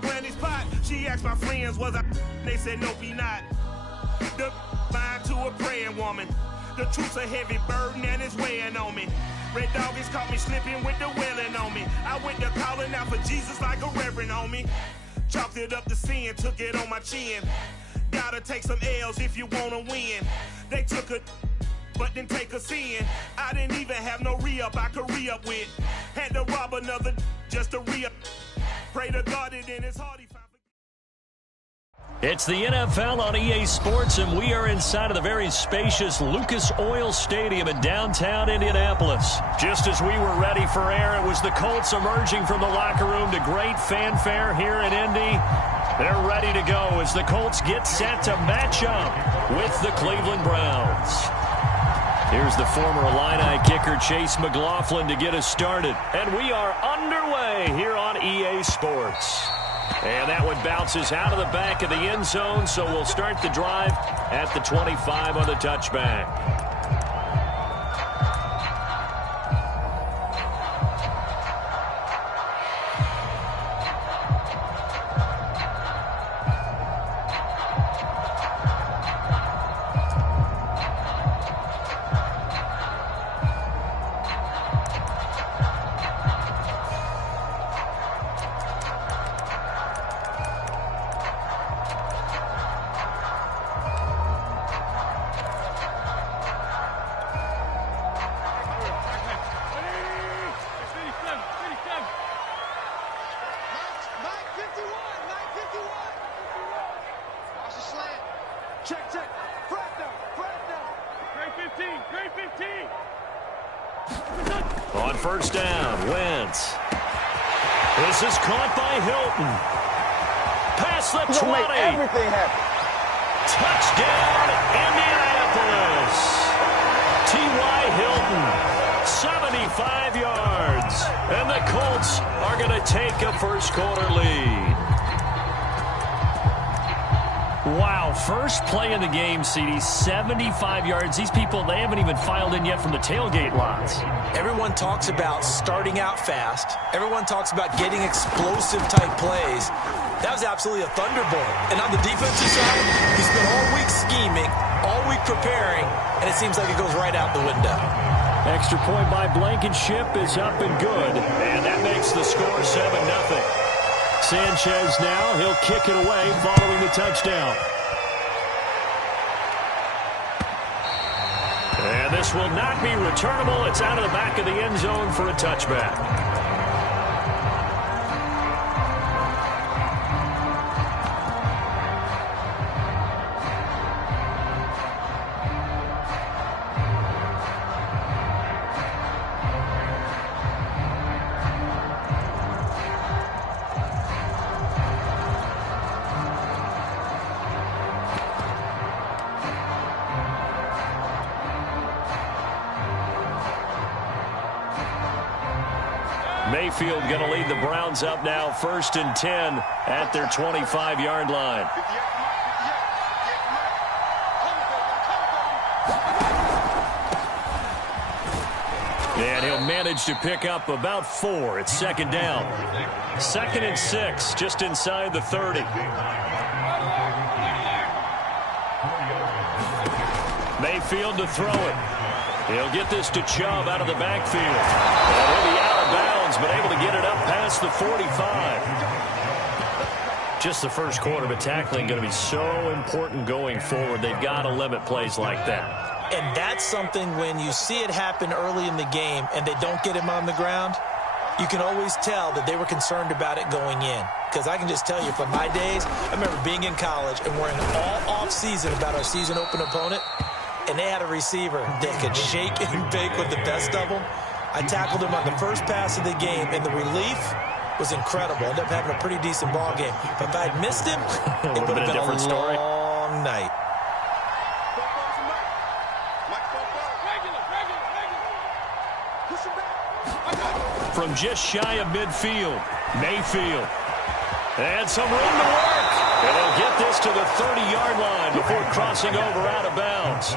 my granny's pot. She asked my friends, was I? They said, no, be not. The mind to a praying woman. The truth's a heavy burden and it's weighing on me. Red dog has caught me slipping with the wailing on me. I went to calling out for Jesus like a reverend on me. Chalked it up to sin, took it on my chin. Gotta take some L's if you wanna win. They took a but didn't take a sin. I didn't even have no re-up I could re-up with. Had to rob another just to re-up. Pray to God it in his heart he found. It's the NFL on EA Sports, and we are inside of the very spacious Lucas Oil Stadium in downtown Indianapolis. Just as we were ready for air, it was the Colts emerging from the locker room to great fanfare here in Indy. They're ready to go as the Colts get set to match up with the Cleveland Browns. Here's the former Illini kicker Chase McLaughlin to get us started. And we are underway here on EA Sports. And that one bounces out of the back of the end zone, so we'll start the drive at the 25 on the touchback. On first down, Wentz. This is caught by Hilton. Past the 20. Make everything happen. Touchdown, Indianapolis. T.Y. Hilton, 75 yards. And the Colts are going to take a first quarter lead. Wow, first play in the game, CD, 75 yards. These people, they haven't even filed in yet from the tailgate lots. Everyone talks about starting out fast. Everyone talks about getting explosive-type plays. That was absolutely a thunderbolt. And on the defensive side, he spent all week scheming, all week preparing, and it seems like it goes right out the window. Extra point by Blankenship is up and good, and that makes the score 7-0. Sanchez now, he'll kick it away following the touchdown. And this will not be returnable. It's out of the back of the end zone for a touchback. Mayfield going to lead the Browns up now, 1st and 10 at their 25-yard line. And he'll manage to pick up about 4. It's 2nd down. 2nd and 6, just inside the 30. Mayfield to throw it. He'll get this to Chubb out of the backfield. And he'll be out of bounds, but able to get it up past the 45. Just the first quarter, but tackling going to be so important going forward. They've got to limit plays like that. And that's something when you see it happen early in the game and they don't get him on the ground, you can always tell that they were concerned about it going in. Because I can just tell you from my days, I remember being in college and worrying all off-season about our season open opponent. And they had a receiver that could shake and bake with the best of them. I tackled him on the first pass of the game, and the relief was incredible. Ended up having a pretty decent ball game. But if I'd missed him, it would have been a different story. Long night. From just shy of midfield, Mayfield. And some room to work. And they'll get this to the 30-yard line before crossing over out of bounds.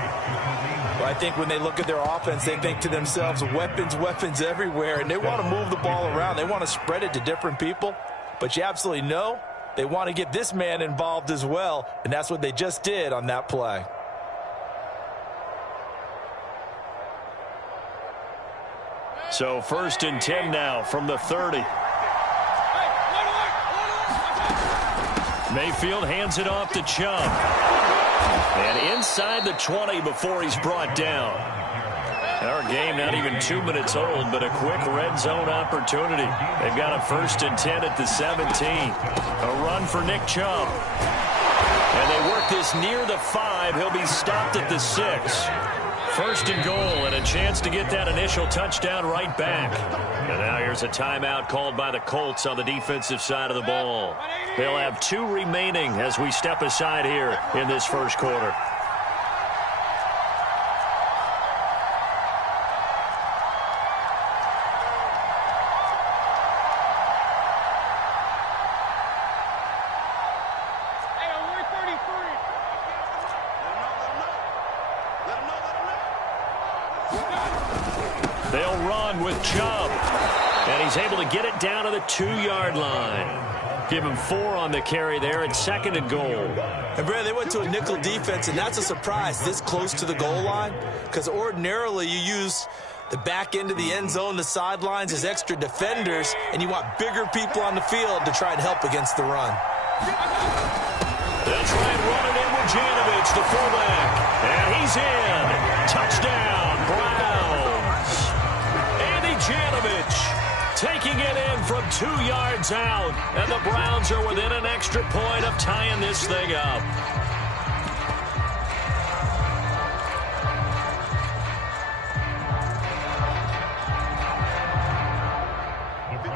Well, I think when they look at their offense, they think to themselves, weapons, weapons everywhere, and they want to move the ball around. They want to spread it to different people. But you absolutely know they want to get this man involved as well, and that's what they just did on that play. So 1st and 10 now from the 30. Mayfield hands it off to Chubb. And inside the 20 before he's brought down. Our game not even 2 minutes old, but a quick red zone opportunity. They've got a 1st and 10 at the 17. A run for Nick Chubb. And they work this near the 5. He'll be stopped at the 6. 1st and goal, and a chance to get that initial touchdown right back. And now here's a timeout called by the Colts on the defensive side of the ball. They'll have 2 remaining as we step aside here in this first quarter. They'll run with Chubb. And he's able to get it down to the 2-yard line. Give him 4 on the carry there at 2nd and goal. And, Brad, they went to a nickel defense, and that's a surprise this close to the goal line, because ordinarily you use the back end of the end zone, the sidelines as extra defenders, and you want bigger people on the field to try and help against the run. They'll try and run it in with Janovich, the fullback. And he's in. Touchdown, Browns. Andy Janovich taking it in from 2 yards out. And the Browns are within an extra point of tying this thing up.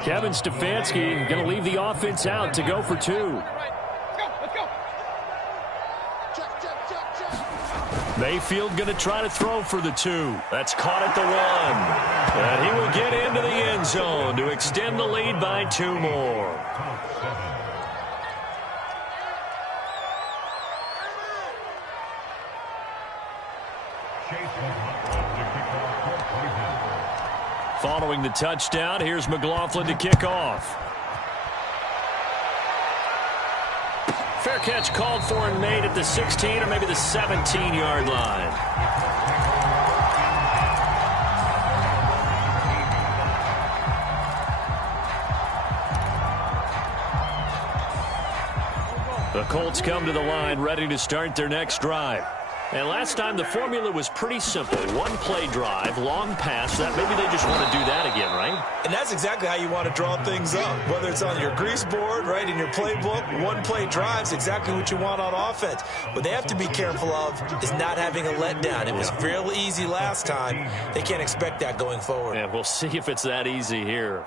Kevin Stefanski going to leave the offense out to go for 2. Mayfield going to try to throw for the 2. That's caught at the 1. And he will get into the end zone to extend the lead by 2 more. Following the touchdown, here's McLaughlin to kick off. Fair catch called for and made at the 16 or maybe the 17-yard line. The Colts come to the line ready to start their next drive. And last time the formula was pretty simple. 1-play drive, long pass. That maybe they just want to do that again, right? And that's exactly how you want to draw things up. Whether it's on your grease board, right, in your playbook, 1-play drive's exactly what you want on offense. What they have to be careful of is not having a letdown. It was fairly easy last time. They can't expect that going forward. Yeah, we'll see if it's that easy here.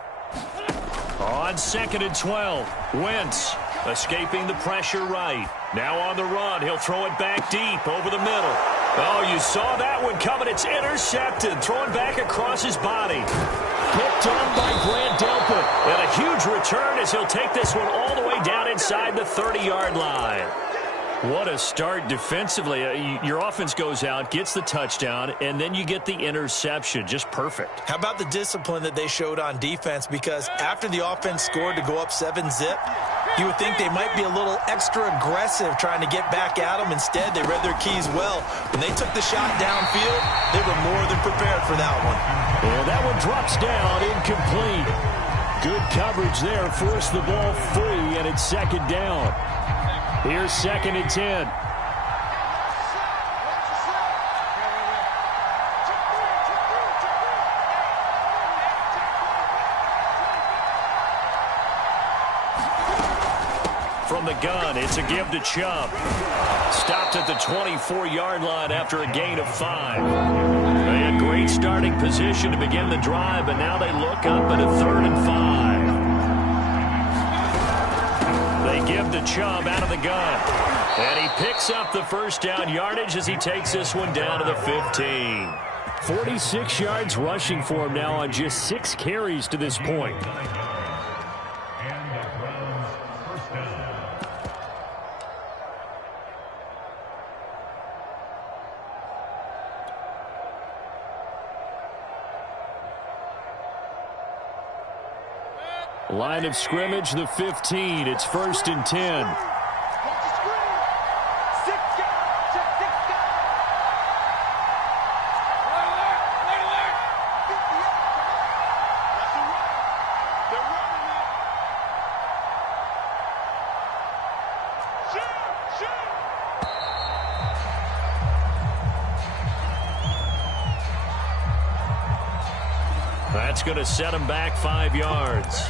On 2nd and 12, Wentz escaping the pressure right. Now on the run, he'll throw it back deep over the middle. Oh, you saw that one coming. It's intercepted. Throwing back across his body. Picked on by Grant Delpit. And a huge return as he'll take this one all the way down inside the 30-yard line. What a start defensively. Your offense goes out, gets the touchdown, and then you get the interception. Just perfect. How about the discipline that they showed on defense? Because after the offense scored to go up 7-zip, you would think they might be a little extra aggressive trying to get back at them. Instead, they read their keys well. When they took the shot downfield, they were more than prepared for that one. And that one drops down, incomplete. Good coverage there, forced the ball free, and it's 2nd down. Here's 2nd and 10. From the gun, it's a give to Chubb. Stopped at the 24-yard line after a gain of 5. They had great starting position to begin the drive, but now they look up at a 3rd and 5. They give to Chubb out of the gun. And he picks up the first down yardage as he takes this one down to the 15. 46 yards rushing for him now on just 6 carries to this point. Line of scrimmage, the 15. It's 1st and 10. That's going to set him back 5 yards.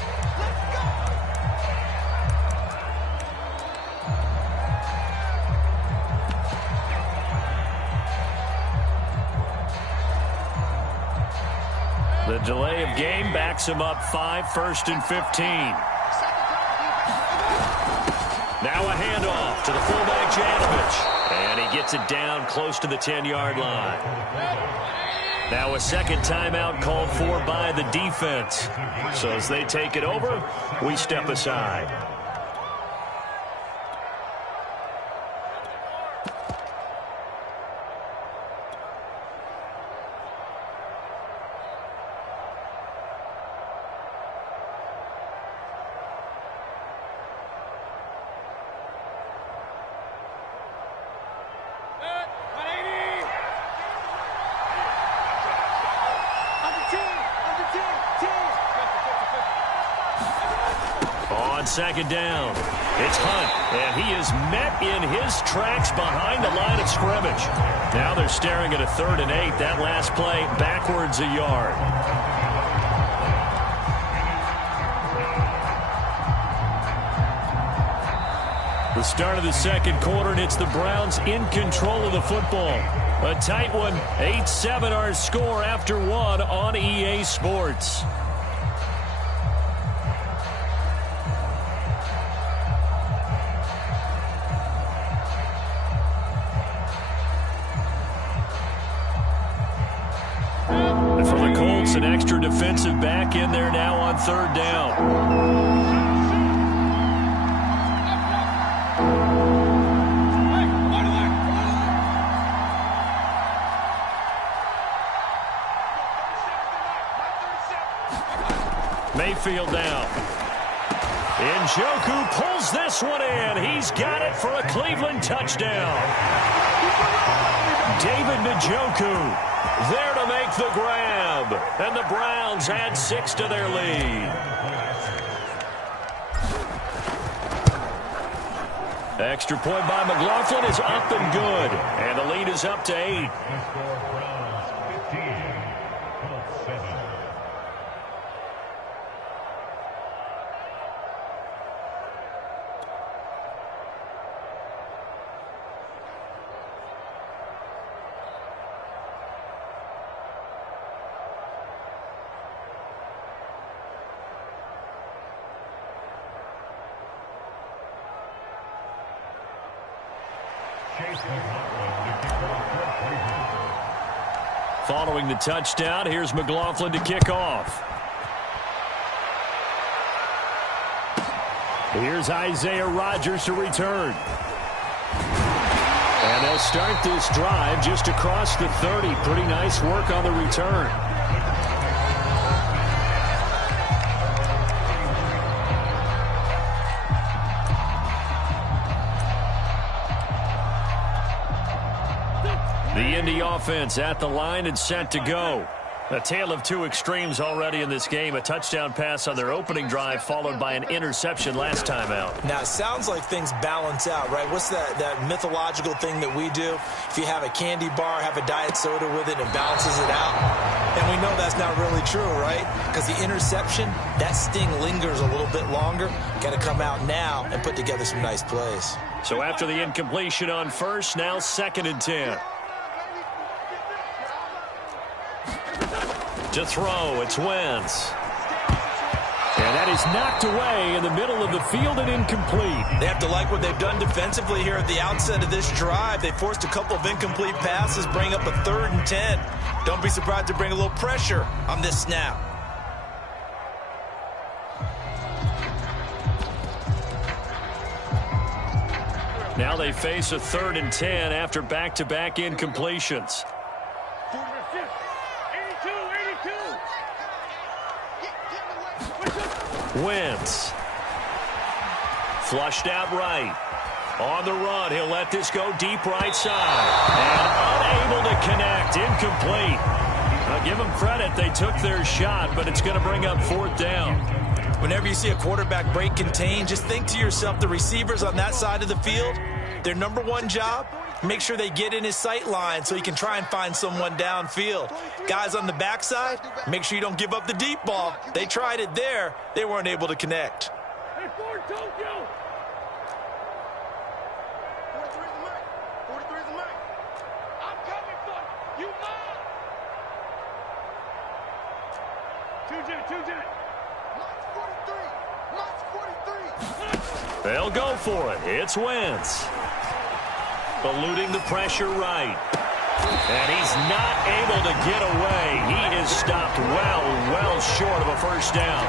The delay of game backs him up 5, 1st and 15. Now a handoff to the fullback Janovich. And he gets it down close to the 10-yard line. Now a second timeout called for by the defense. So as they take it over, we step aside. Second down. It's Hunt, and he is met in his tracks behind the line of scrimmage. Now they're staring at a 3rd and 8. That last play backwards a yard. The start of the second quarter, and it's the Browns in control of the football. A tight one, 8-7 our score after 1 on EA Sports. An extra defensive back in there now on 3rd down. Mayfield down. Njoku pulls this one in. He's got it for a Cleveland touchdown. David Njoku there to make the grab. And the Browns add 6 to their lead. Extra point by McLaughlin is up and good. And the lead is up to 8. Following the touchdown, here's McLaughlin to kick off. Here's Isaiah Rodgers to return. And they'll start this drive just across the 30. Pretty nice work on the return. The Indy offense at the line and set to go. A tale of 2 extremes already in this game. A touchdown pass on their opening drive followed by an interception last time out. Now, it sounds like things balance out, right? What's that mythological thing that we do? If you have a candy bar, have a diet soda with it, and balances it out. And we know that's not really true, right? Because the interception, that sting lingers a little bit longer. Got to come out now and put together some nice plays. So after the incompletion on first, now 2nd and 10. To throw, it's Wentz. And that is knocked away in the middle of the field and incomplete. They have to like what they've done defensively here at the outset of this drive. They forced a couple of incomplete passes, bring up a 3rd and 10. Don't be surprised to bring a little pressure on this snap. Now they face a 3rd and 10 after back-to-back incompletions. Wentz. Flushed out right. On the run, he'll let this go deep right side. And unable to connect. Incomplete. I'll give them credit. They took their shot, but it's going to bring up fourth down. Whenever you see a quarterback break contain, just think to yourself, the receivers on that side of the field, their number one job, make sure they get in his sight line so he can try and find someone downfield. Guys on the backside, make sure you don't give up the deep ball. They tried it there. They weren't able to connect. Hey, Ford, Tokyo! 43's the mic. 43's the mic. I'm coming for you. You mine. 2-jet. Mike's 43. Mike's 43. They'll go for it. It's Wentz. Eluding the pressure right. And he's not able to get away. He is stopped well short of a first down.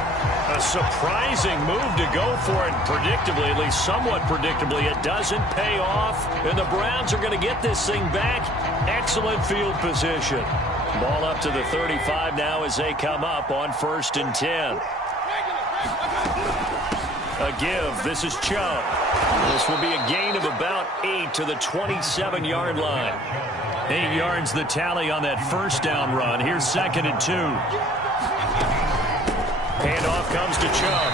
A surprising move to go for it. Predictably, at least somewhat predictably, it doesn't pay off. And the Browns are going to get this thing back. Excellent field position. Ball up to the 35 now as they come up on 1st and 10. A give. This is Chubb. This will be a gain of about 8 to the 27-yard line. 8 yards the tally on that first down run. Here's 2nd and 2. Handoff comes to Chubb.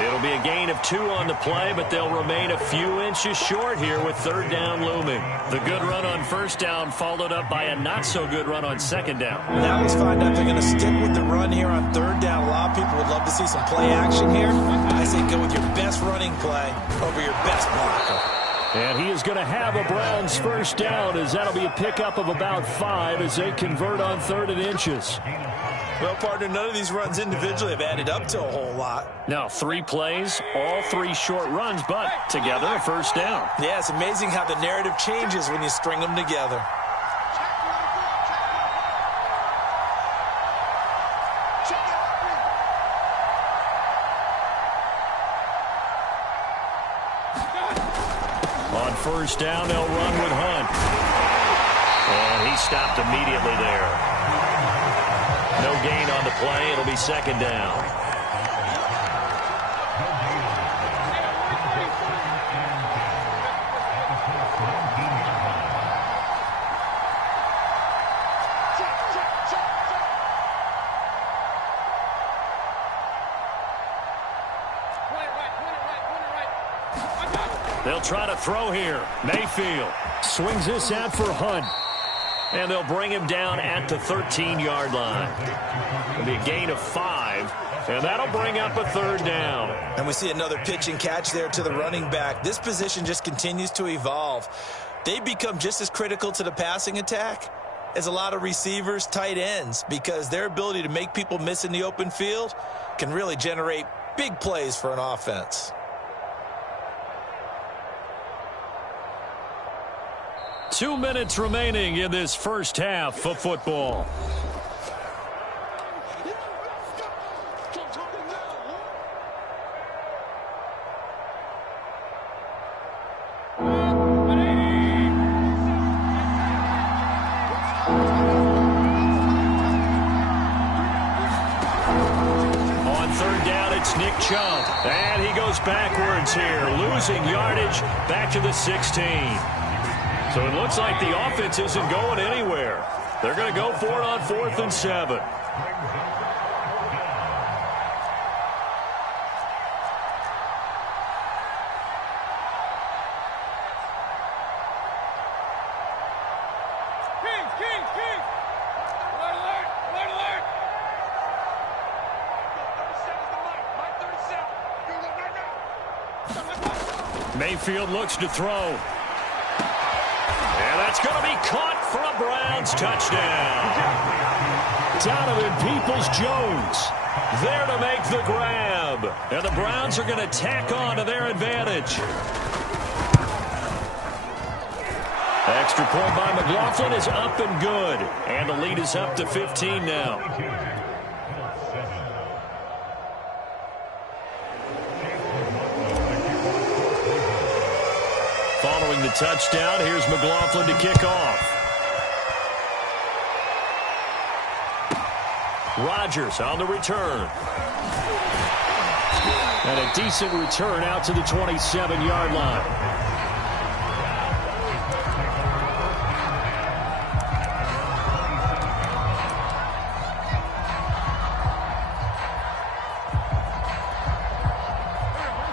It'll be a gain of 2 on the play, but they'll remain a few inches short here with 3rd down looming. The good run on 1st down followed up by a not-so-good run on 2nd down. Now let's find out if they're going to stick with the run here on 3rd down. A lot of people would love to see some play action here. I say go with your best running play over your best blocker. And he is going to have a Browns 1st down, as that'll be a pickup of about 5 as they convert on 3rd and inches. Well, partner, none of these runs individually have added up to a whole lot. Now, 3 plays, all 3 short runs, but together a 1st down. Yeah, it's amazing how the narrative changes when you string them together. On 1st down, they'll run with Hunt. And he stopped immediately there. No gain on the play. It'll be 2nd down. They'll try to throw here. Mayfield swings this out for Hunt. And they'll bring him down at the 13-yard line. It'll be a gain of 5, and that'll bring up a 3rd down. And we see another pitch and catch there to the running back. This position just continues to evolve. They become just as critical to the passing attack as a lot of receivers, tight ends, because their ability to make people miss in the open field can really generate big plays for an offense. Two minutes remaining in this first half of football. On 3rd down, it's Nick Chubb. And he goes backwards here, losing yardage back to the 16. So it looks like the offense isn't going anywhere. They're going to go for it on 4th and 7. King! Alert, alert! Alert, alert! Mike 37. Mike 37. Mayfield looks to throw. And that's going to be caught for a Browns touchdown. Donovan Peoples-Jones there to make the grab. And the Browns are going to tack on to their advantage. Extra point by McLaughlin is up and good. And the lead is up to 15 now. Following the touchdown, here's McLaughlin to kick off. Rodgers on the return. And a decent return out to the 27-yard line.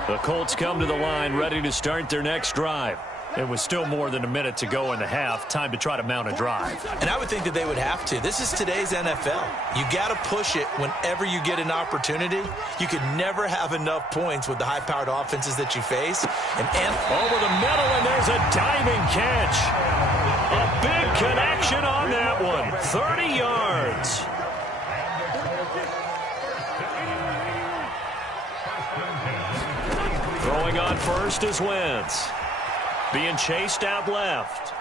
The Colts come to the line ready to start their next drive. It was still more than a minute to go in the half. Time to try to mount a drive. And I would think that they would have to. This is today's NFL. You got to push it whenever you get an opportunity. You could never have enough points with the high-powered offenses that you face. And over the middle, and there's a diving catch. A big connection on that one. 30 yards. Throwing on first is Wentz. Being chased out left.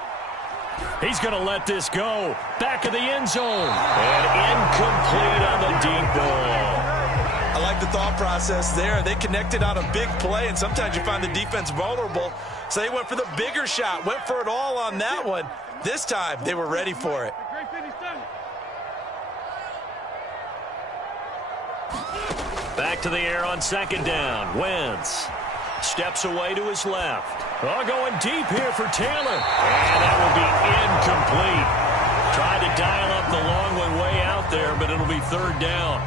He's going to let this go. Back of the end zone. And incomplete on the deep ball. I like the thought process there. They connected on a big play, and sometimes you find the defense vulnerable. So they went for the bigger shot, went for it all on that one. This time, they were ready for it. Back to the air on second down. Wentz steps away to his left. Oh, going deep here for Taylor. And that will be incomplete. Tried to dial up the long one way out there, but it'll be third down.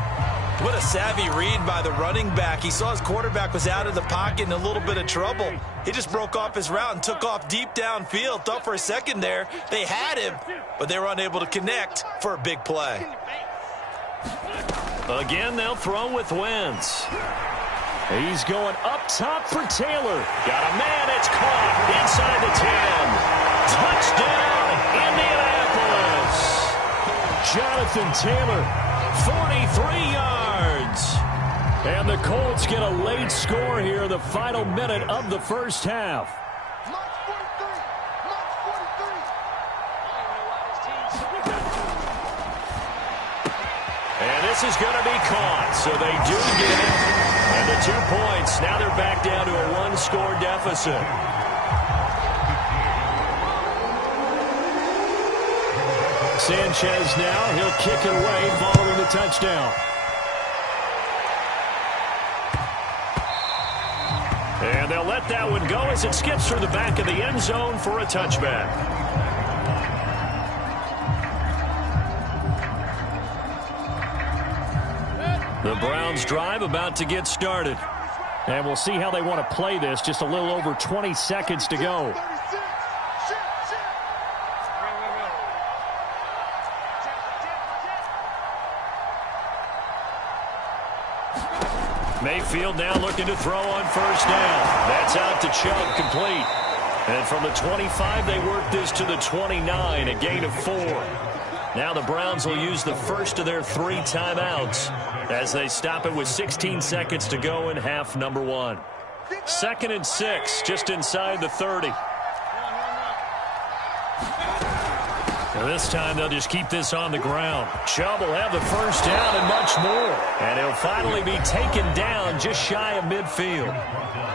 What a savvy read by the running back. He saw his quarterback was out of the pocket in a little bit of trouble. He just broke off his route and took off deep downfield. Thought for a second there they had him, but they were unable to connect for a big play. Again, they'll throw with Wentz. He's going up top for Taylor. Got a man. It's caught inside the 10. Touchdown, Indianapolis. Jonathan Taylor, 43 yards. And the Colts get a late score here in the final minute of the first half. And this is going to be caught, so they do get it. And the 2 points, now they're back down to a one-score deficit. Sanchez now, he'll kick it away following the touchdown. And they'll let that one go as it skips through the back of the end zone for a touchback. The Browns drive about to get started. And we'll see how they want to play this. Just a little over 20 seconds to go. Mayfield now looking to throw on first down. That's out to Chubb, complete. And from the 25, they work this to the 29, a gain of 4. Now the Browns will use the first of their 3 timeouts as they stop it with 16 seconds to go in half number 1. 2nd and 6, just inside the 30. And this time they'll just keep this on the ground. Chubb will have the first down and much more. And he'll finally be taken down just shy of midfield.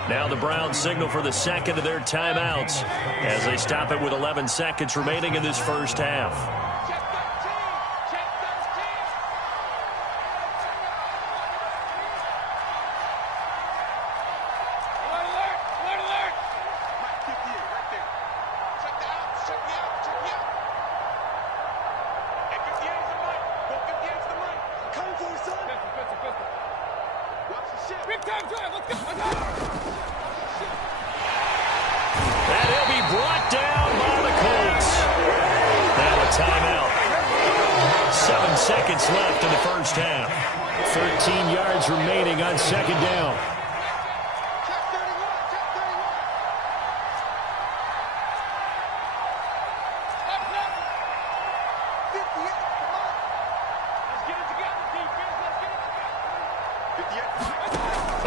Now the Browns signal for the second of their timeouts as they stop it with 11 seconds remaining in this first half. Seconds left in the first half. 13 yards remaining on second down.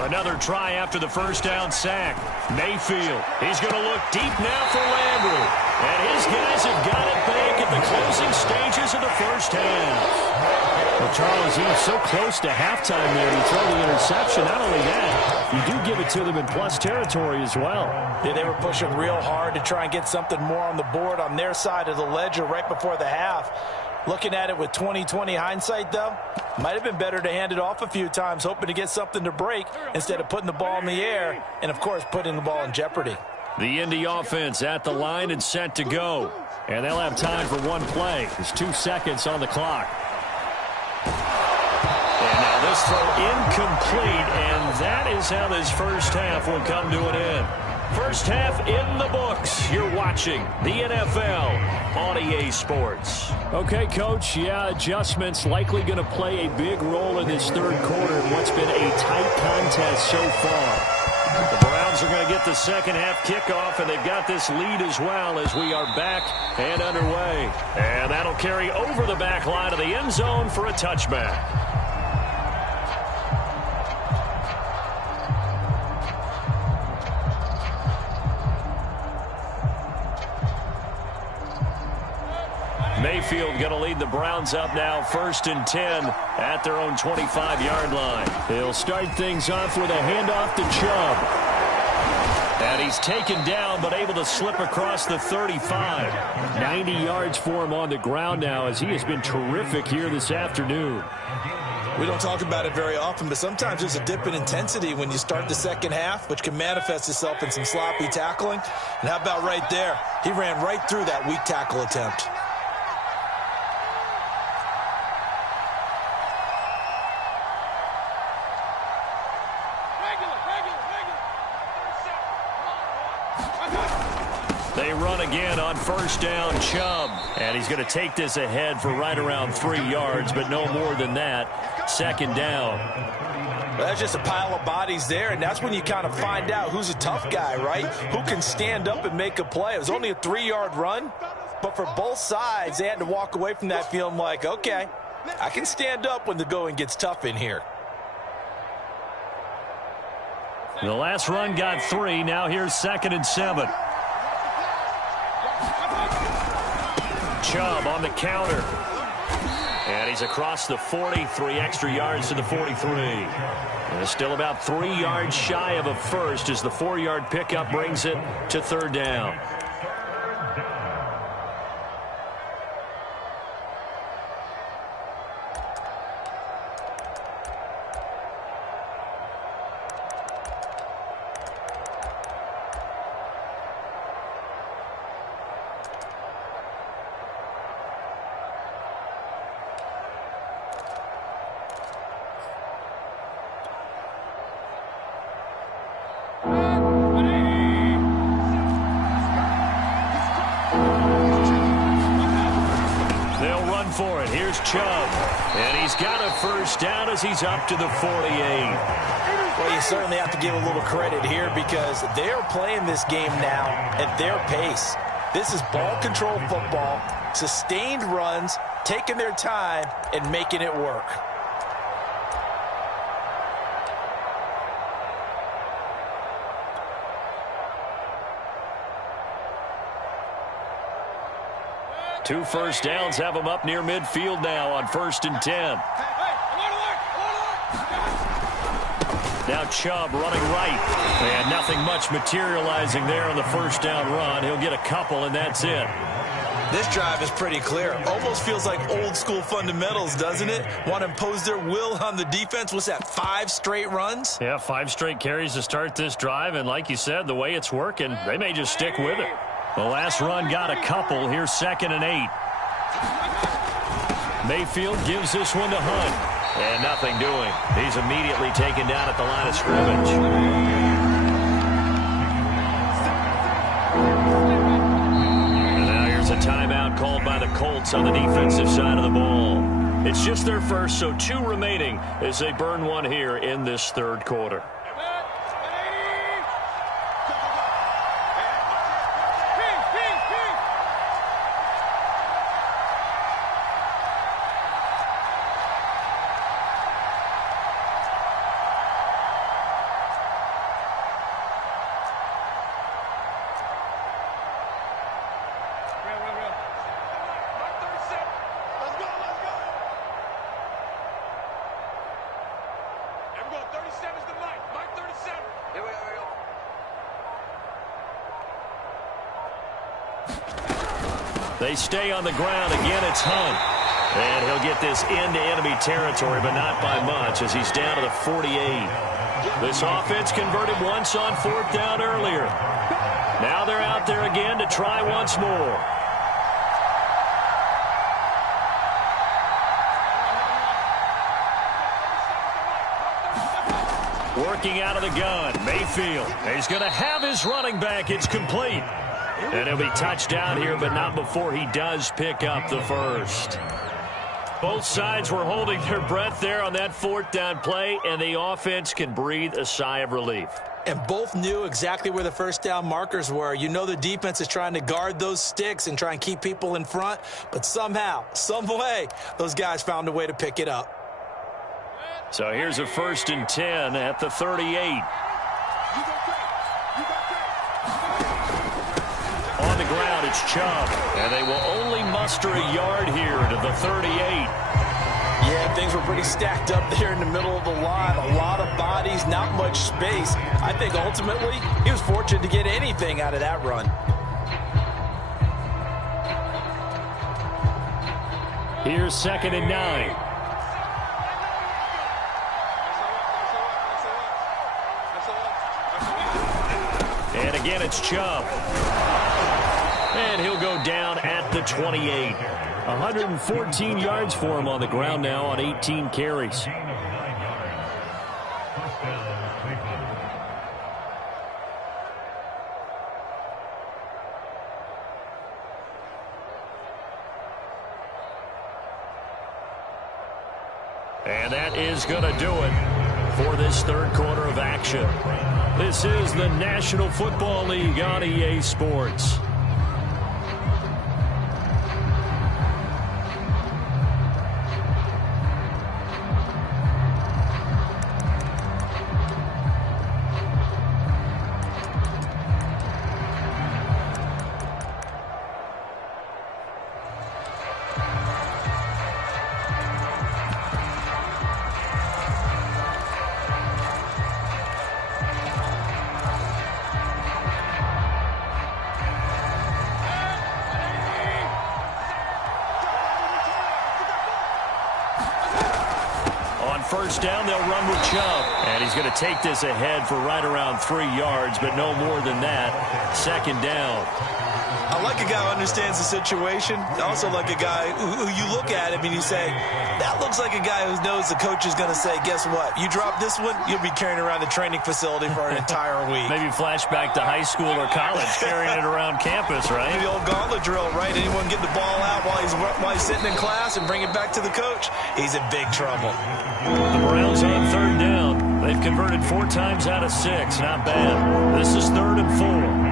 Another try after the first down sack. Mayfield, he's going to look deep now for Landry. And his guys have got it back at the closing stages of the first half. Well, Charles, he was so close to halftime there. You throw the interception. Not only that, you do give it to them in plus territory as well. Yeah, they were pushing real hard to try and get something more on the board on their side of the ledger right before the half. Looking at it with 20/20 hindsight, though, might have been better to hand it off a few times, hoping to get something to break instead of putting the ball in the air and, of course, putting the ball in jeopardy. The Indy offense at the line and set to go. And they'll have time for one play. There's 2 seconds on the clock. And now this throw incomplete, and that is how this first half will come to an end. First half in the books. You're watching the NFL on EA Sports. Okay, Coach, adjustments likely going to play a big role in this third quarter in what's been a tight contest so far. The Browns are going to get the second half kickoff, and they've got this lead as well as we are back and underway. And that'll carry over the back line of the end zone for a touchback. Mayfield going to lead the Browns up now, 1st and 10 at their own 25-yard line. He'll start things off with a handoff to Chubb. And he's taken down but able to slip across the 35. 90 yards for him on the ground now as he has been terrific here this afternoon. We don't talk about it very often, but sometimes there's a dip in intensity when you start the second half, which can manifest itself in some sloppy tackling. And how about right there? He ran right through that weak tackle attempt. They run again on 1st down, Chubb. And he's going to take this ahead for right around 3 yards, but no more than that. 2nd down. Well, that's just a pile of bodies there, and that's when you kind of find out who's a tough guy, right? Who can stand up and make a play. It was only a 3-yard run, but for both sides, they had to walk away from that feeling like, okay, I can stand up when the going gets tough in here. The last run got 3. Now here's 2nd and 7. Chubb on the counter. And he's across the 40, 3 extra yards to the 43. And still about 3 yards shy of a first as the 4-yard pickup brings it to 3rd down. For it. Here's Chubb. And he's got a 1st down as he's up to the 48. Well, you certainly have to give a little credit here because they're playing this game now at their pace. This is ball control football, sustained runs, taking their time, and making it work. Two 1st downs have him up near midfield now on 1st and 10. Now Chubb running right. And nothing much materializing there on the 1st down run. He'll get a couple, and that's it. This drive is pretty clear. Almost feels like old school fundamentals, doesn't it? Want to impose their will on the defense. What's that, 5 straight runs? Yeah, 5 straight carries to start this drive. And like you said, the way it's working, they may just stick with it. The last run got a couple. Here's 2nd and 8. Mayfield gives this one to Hunt. And nothing doing. He's immediately taken down at the line of scrimmage. And now here's a timeout called by the Colts on the defensive side of the ball. It's just their first, so 2 remaining as they burn one here in this 3rd quarter. They stay on the ground. Again, it's Hunt. And he'll get this into enemy territory, but not by much as he's down to the 48. This offense converted once on 4th down earlier. Now they're out there again to try once more. Working out of the gun, Mayfield. He's going to have his running back. It's complete. And he'll be touched down here, but not before he does pick up the first. Both sides were holding their breath there on that 4th down play, and the offense can breathe a sigh of relief. And both knew exactly where the first down markers were. You know the defense is trying to guard those sticks and try and keep people in front, but somehow, some way, those guys found a way to pick it up. So here's a 1st and 10 at the 38. On the ground, it's Chubb. And they will only muster a yard here to the 38. Yeah, things were pretty stacked up there in the middle of the line. A lot of bodies, not much space. I think ultimately he was fortunate to get anything out of that run. Here's 2nd and 9. And again, it's Chubb. And he'll go down at the 28. 114 yards for him on the ground now on 18 carries. And that is going to do it for this 3rd quarter of action. This is the National Football League on EA Sports. First down, they'll run with Chubb. And he's going to take this ahead for right around 3 yards, but no more than that. 2nd down. I like a guy who understands the situation. I also like a guy who you look at him and you say, that looks like a guy who knows the coach is going to say, guess what? You drop this one, you'll be carrying around the training facility for an entire week. Maybe flashback to high school or college, carrying it around campus, right? The old gauntlet drill, right? Anyone get the ball out while he's sitting in class and bring it back to the coach? He's in big trouble. The Browns on 3rd down. They've converted 4 times out of 6. Not bad. This is 3rd and 4.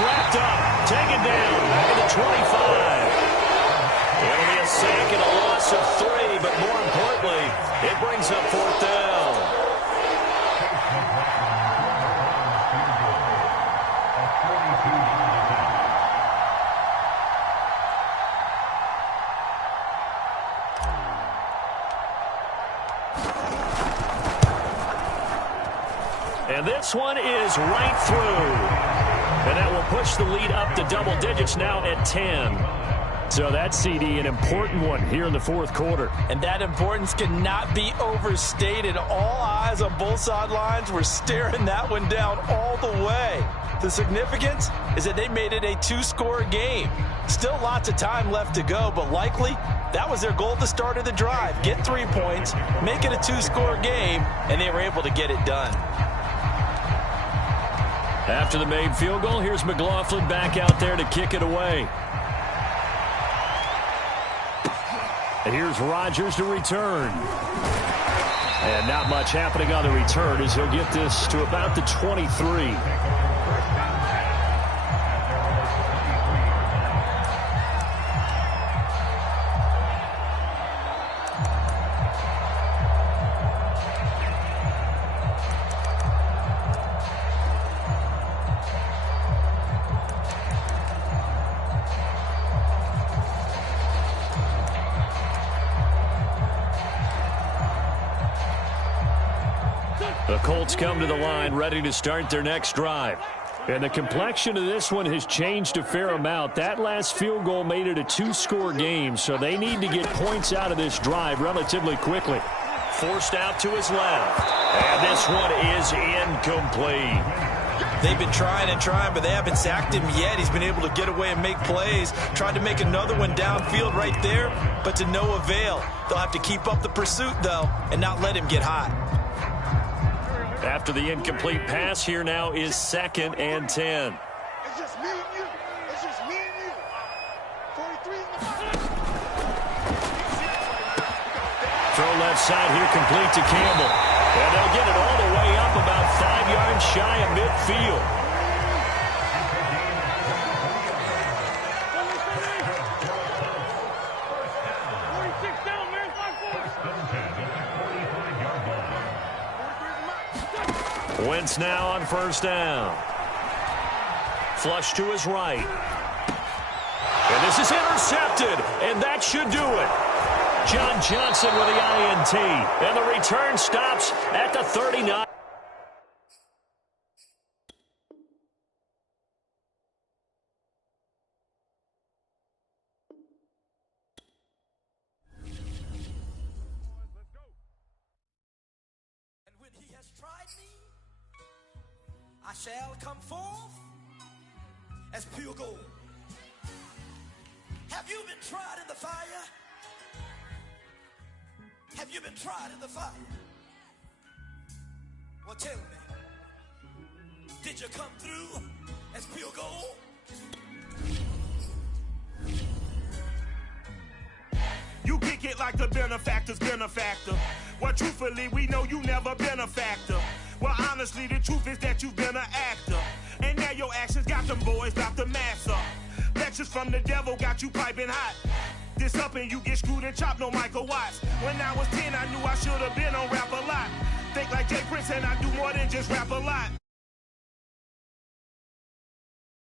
Wrapped up, taken down, back at the 25. It'll be a sack and a loss of 3, but more importantly, it brings up 4th down. And this one is right through. And that will push the lead up to double digits now at 10. So that CD, an important one here in the 4th quarter. And that importance cannot be overstated. All eyes on both sidelines were staring that one down all the way. The significance is that they made it a 2-score game. Still lots of time left to go, but likely that was their goal at the start of the drive. Get 3 points, make it a 2-score game, and they were able to get it done. After the made field goal, here's McLaughlin back out there to kick it away. And here's Rodgers to return. And not much happening on the return as he'll get this to about the 23. The Colts come to the line ready to start their next drive. And the complexion of this one has changed a fair amount. That last field goal made it a two-score game, so they need to get points out of this drive relatively quickly. Forced out to his left. And this one is incomplete. They've been trying and trying, but they haven't sacked him yet. He's been able to get away and make plays. Tried to make another one downfield right there, but to no avail. They'll have to keep up the pursuit, though, and not let him get hot. After the incomplete pass, here now is 2nd and 10. It's just me and you. It's just me and you. 43 in the Throw left side here, complete to Campbell. And they'll get it all the way up about 5 yards shy of midfield. Wentz now on 1st down. Flush to his right. And this is intercepted, and that should do it. John Johnson with the INT, and the return stops at the 39. And when he has tried me, I shall come forth as pure gold. Have you been tried in the fire? Have you been tried in the fire? Well, tell me, did you come through as pure gold? You kick it like the benefactor's benefactor. Well, truthfully, we know you never been a factor. Well, honestly, the truth is that you've been an actor. And now your actions got them boys about to mass up. Lectures from the devil got you piping hot. This up and you get screwed and chopped, no Michael Watts. When I was 10, I knew I should have been on rap a lot. Think like Jay Prince and I do more than just rap a lot.